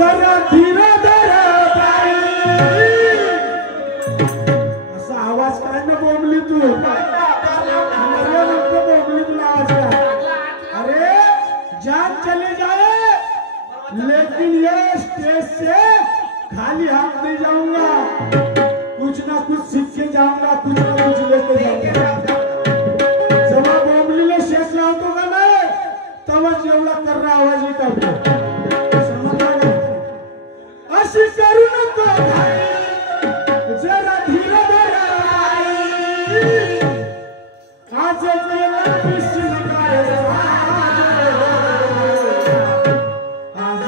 जरा धीरे धीरे बाई असा आवाज काय ना बोंबली तू बोंबली तुला आवाज काय अरे जान चली जाए लेकिन ये स्टेज से खाली हाथ नहीं जाऊंगा कुछ ना कुछ सीख के जाऊंगा कुछ ना कुछ लेके जाऊंगा जमा बोंबलीला शेष लावतो का नाही तवच एवढा कर्रा आवाज करतो अशी करू नको भाई जरा धीरे धीरे आज गेला विसरू काय आज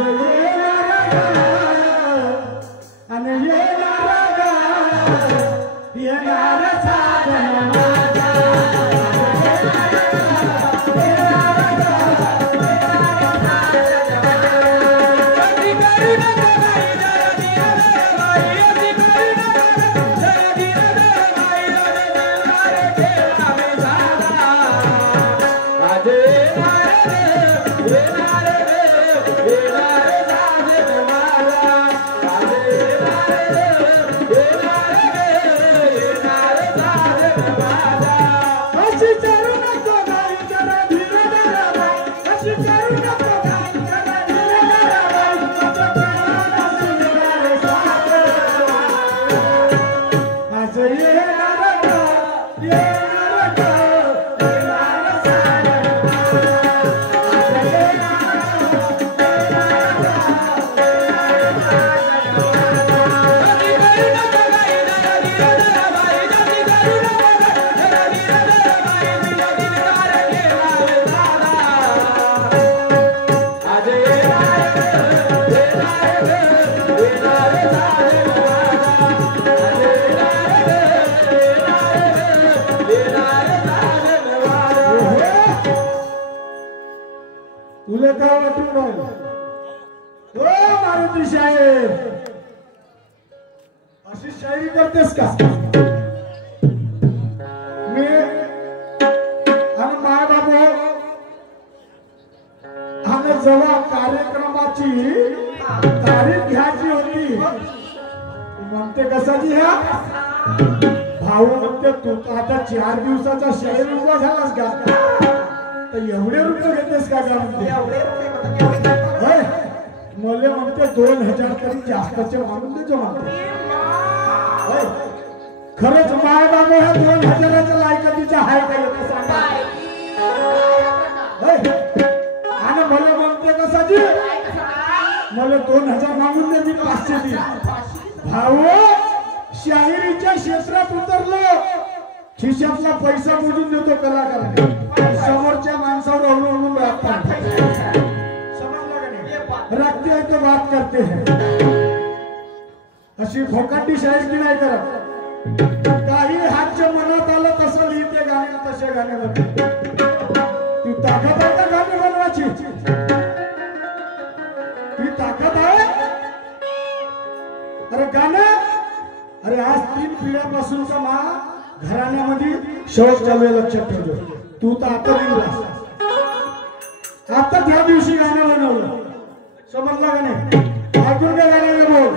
आणि येणार साधन तुला काय वाटून राहिलं हो मारुती साहेब अशी शायरी करतेस का मी आणि माय बाबू आणि जेव्हा कार्यक्रमाची तारीख घ्यायची होती म्हणते कशाची ह्या भाऊ म्हणते तू आता 4 दिवसाचा शायरी उभा झालास का एवढे रुपये घेतेस का म्हणते मला म्हणते 2000 तरी जास्तचे मागून देतो म्हणते खरंच माय बाबा ह्या 2000च्या लायकातीचा आहे का आणि मला म्हणते कसाची मला 2000 मागून दे मी 500 दे भाऊ शाहिरीच्या क्षेत्रात उतरलो खिशातला पैसा मोजून देतो कलाकाराने समोरच्या माणसावर अवलंबून राहतात रखते हैं तो बात करते हैं अशी फोकाटी शायरी नाही करत काही हातच्या मनात आलं तसं लिहिते गाणे तसे गाणे बनते ती ताकद आहे का गाणे बनवायची ती ताकद आहे अरे गाणं अरे आज 3 पिढ्यापासूनचा मा घराण्यामध्ये शौक चालू आहे लक्षात ठेवतो तू तर आता लिहिलास आता त्या दिवशी गाणं बनवलं समजला का नाही ऐकून घ्या गाण्याला बोल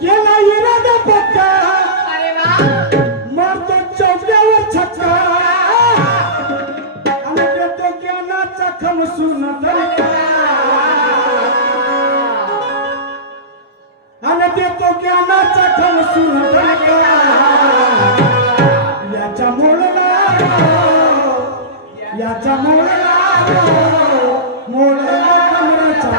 केला इरादा पक्का मारतो चौक्यावर छक्का आणि देतो ज्ञानाचा खमसून धडका आणि देतो ज्ञानाचा खमसून धडका याच्या मोडला मोडला कमराचा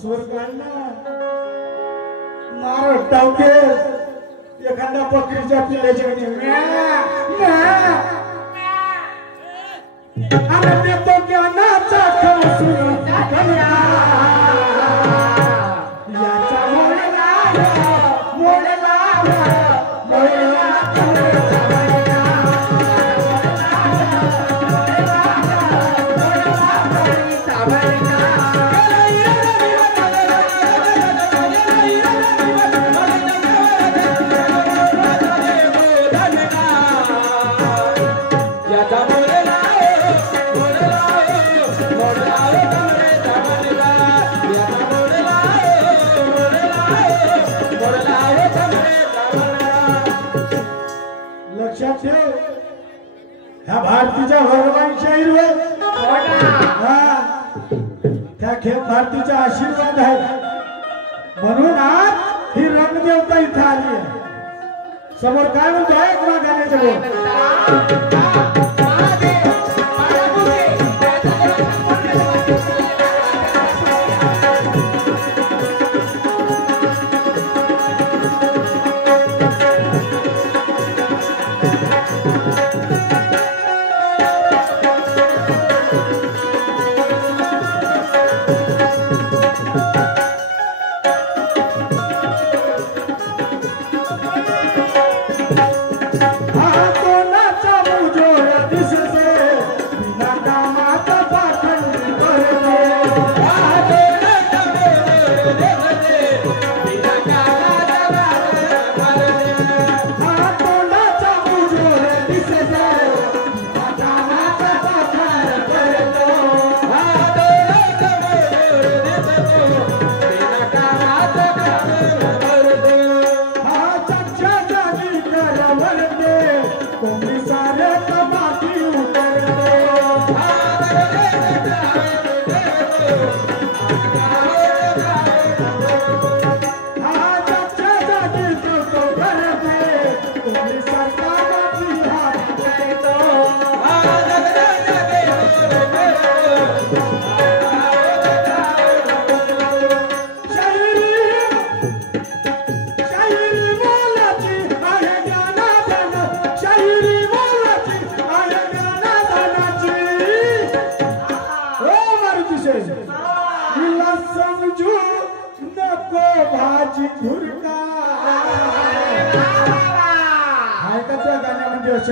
स्वर काढ ना मार टावके एखाद्या बकरीच्या पिल्ल्याच्या अरे देतो ज्ञानाचा खमसून याचा मोडला मोडला मोडला ह्या भारतीच्या भगवान शाहीर त्या खेळ भारतीचा आशीर्वाद आहे म्हणून आज ही रणदेवता इथं आली आहे समोर काय म्हणतो एक ना गाण्याचं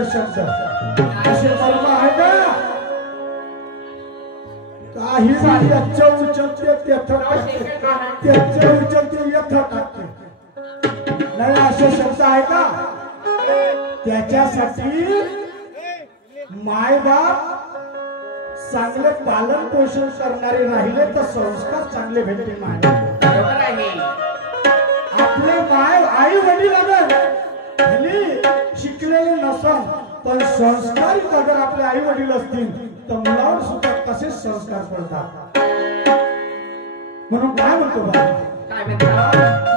शब्द असे मर्म आहे का काही त्याच्या उचलते त्याच्या उचलते यथ टाकते नाही असे शब्द आहे का त्याच्यासाठी माय बाप चांगले पालन पोषण करणारे राहिले तर संस्कार चांगले भेटतील आपले माय आई वडील भले शिकलेले नसन पण संस्कारित अगर आपले आई वडील असतील तर मुलावर सुद्धा तसेच संस्कार पडतात म्हणून काय म्हणतो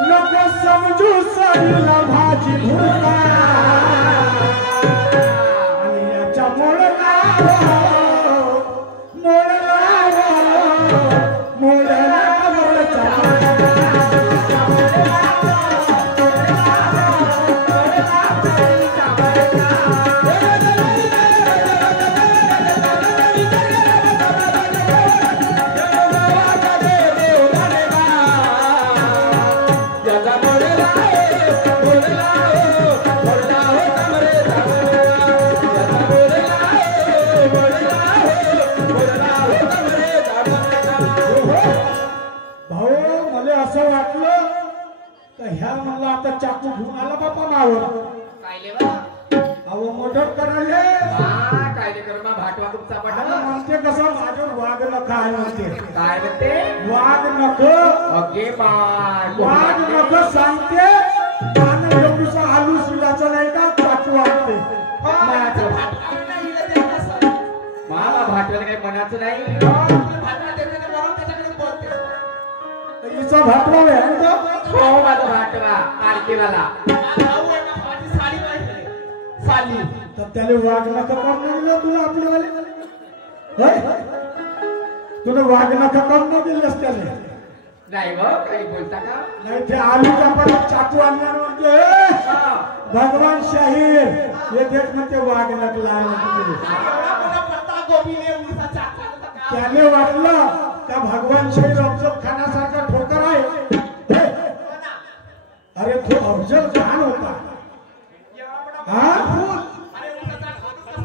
नको समजू सरीला भाजी भुरका आणि याच्या मोडला चाकू घेऊन आला बापा मावर अहो मोठं करायले भाटवा तुमचा म्हणते कसं माझं वाघ नख आहे म्हणते काय म्हणते वाघ नख अगे वाघ नख सांगते एवढूसा आलू शिलाचं नाही का चाकू आणते मला भाटवाला काही मनाचं नाही हिचा भाटवा आहे हो माझा भाटवा आरकेवाला साली तर त्याला वाघ नख करून तुला आपल्यावाले तुला वाघ नख करून दिलेस त्याने नाही हो काही बोलता का नाही ते आलू कापाला चाकू आणणार म्हणते हा. भगवान शाहीर हे देख म्हणते वाघ नकला आहे म्हणते. त्याने वाटलं का भगवान शाहीर अफजल खानासारखा ठोकर आहे हे? अरे तो अफजल खान होता हा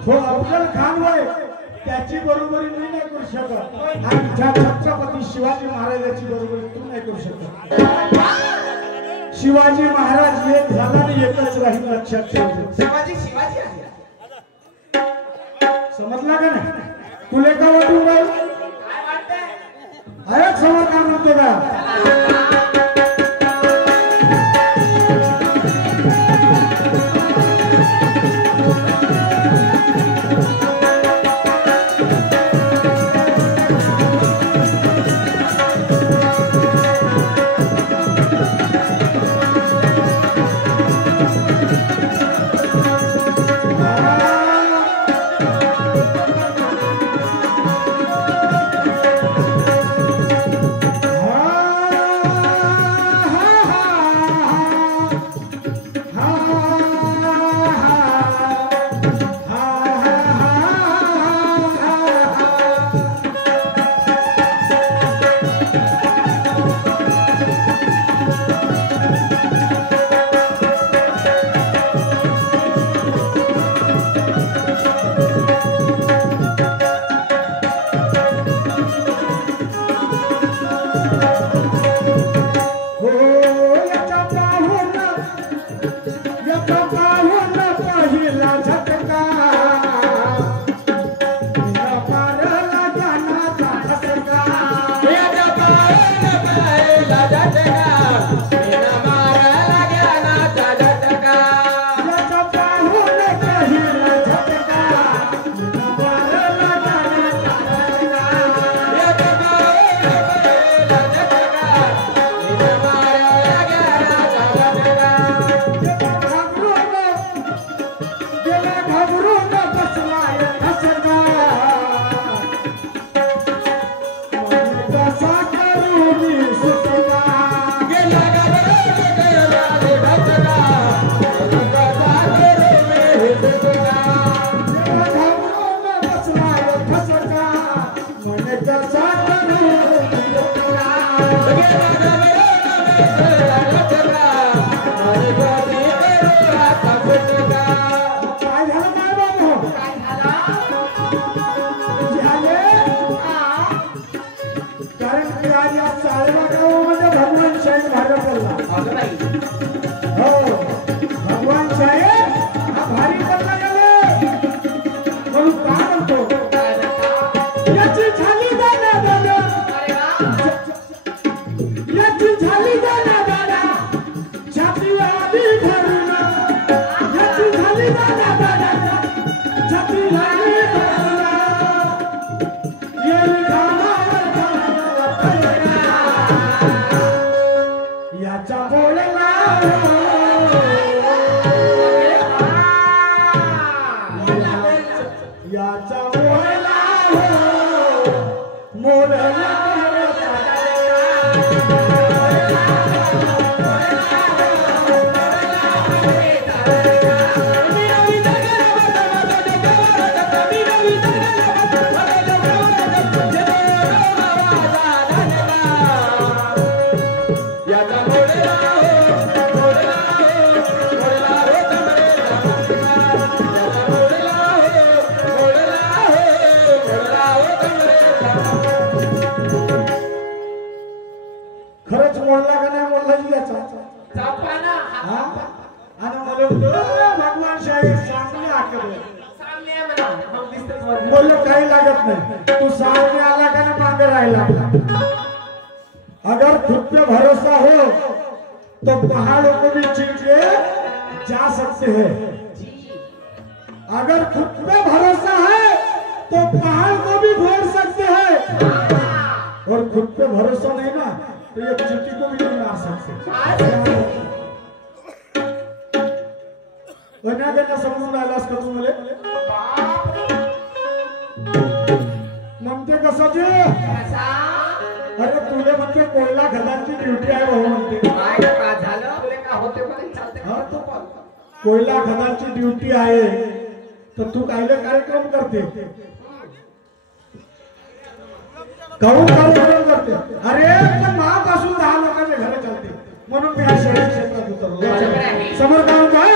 तो अफजल खान होय त्याची बरोबरी मी नाही करू शकत आणि त्या छत्रपती शिवाजी महाराजांची बरोबरी तू नाही करू शकत. शिवाजी महाराज एक झाला आणि एकच राहील लक्षात ठेव. शिवाजी आहे समजला का नाही तुले का वाटू राहील काय वाटतंय अरे समोर काय म्हणते का खरंच मोडला का नाही मोडला याचा आणि मला भगवान शाहीर सामने आकडे बोललो काही लागत नाही तू सामने आला का ना मागे राहिला अगर खुद पे भरोसा हो तो पहाड़ों को भी चीर के जा सकते हैं अगर खुद पे भरोसा है तो पहाड़ को भी फोड़ सकते हैं और खुद पे भरोसा नहीं ना तो ये चुट्टी को भी नहीं मार सकते वरना करना समजून राहिलास का तू मले म्हणते कसं ते अरे तुले म्हणते कोयला खदानची ड्युटी आहे भाऊ म्हणते. काय का झालं आपले का होते पण चालते हा? तू पण कोयला खदानची ड्युटी आहे तर तू कायले कार्यक्रम करते. काहून कार्यक्रम करते. अरे पण महापासून 10 लोकांचे घरे चालते म्हणून मी हा शहरी क्षेत्रात उतरलो. समोर काय काय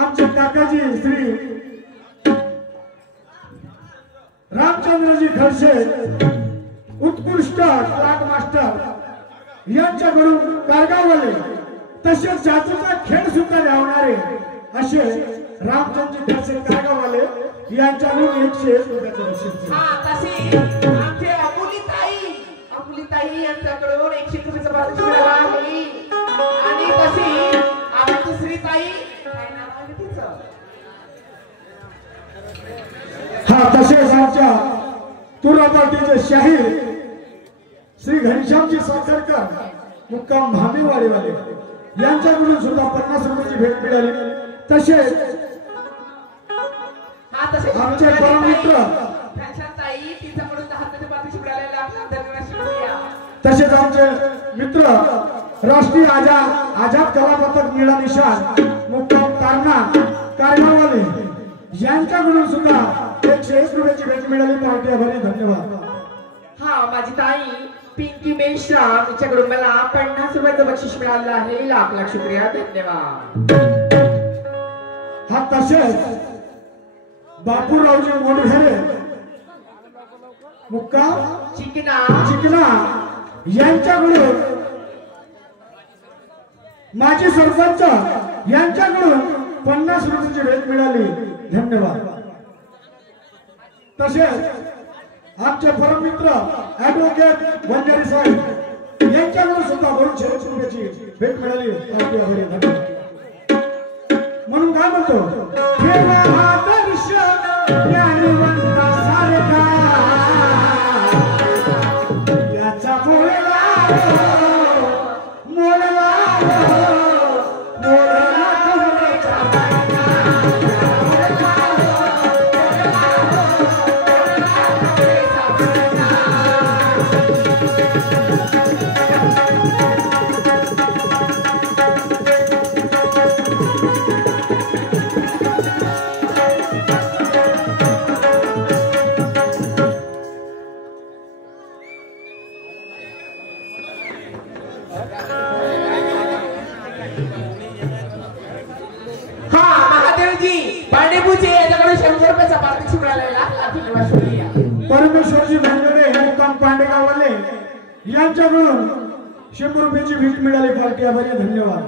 आमचे काकाजी श्री रामचंद्रजी खडसे उत्कृष्ट क्लास मास्टर यांच्याकडून कारगाववाले तसेच जादूचा खेळ सुद्धा लावणारे असे रामचंद्रजी खडसे कारगाववाले यांच्याकडून 101 रुपयाचे बक्षीस. तशी आमचे अमुलीताई यांच्याकडून 100 रुपयाचं बक्षीस मिळालं आहे. आणि तशी आमची श्रीताई काय नाव आहे तिचं? हा तसेच आमच्या तुरापाटीचे शाहीर श्री घनश्यामजी साखरकर मुक्काम भामेवाडीवाले यांच्याकडून सुद्धा 50 रुपयाची भेट मिळाली. तसेच आमचे परममित्र ताई तिच्याकडून 10 रुपयाचे बक्षीस मिळालेलं आपल्याला धन्यवाद शुक्रिया. तसेच आमचे मित्र राष्ट्रीय आझाद कला पथक निळा निशान मुक्काम तारणा कारगाववाले यांच्याकडून सुद्धा 101 रुपयाची भेट मिळाली. पार्टी आभारी धन्यवाद. हा माझी ताई पिंकी मेश्राम तिच्याकडून मला 50 रुपयाचं बक्षीस मिळालं आहे. लाख लाख शुक्रिया धन्यवाद. हा तसेच बापूरावजी मोडघरे मुक्काम चिकना यांच्याकडून माजी सरपंच यांच्याकडून 50 रुपयाची भेट मिळाली. धन्यवाद. तसेच आमचे परममित्र ऍडव्होकेट वंजारी साहेब यांच्याकडून सुद्धा 200 रुपयाची भेट मिळाली. धन्यवाद. म्हणून काय म्हणतो याचा बक्षीस मिळाले लाख लाख धन्यवाद शुक्रिया. परमेश्वरजी भांगरे हे मुक्काम पांडेगाववाले यांच्याकडून 100 रुपयाची भेट मिळाली. पार्टी आभारी, धन्यवाद.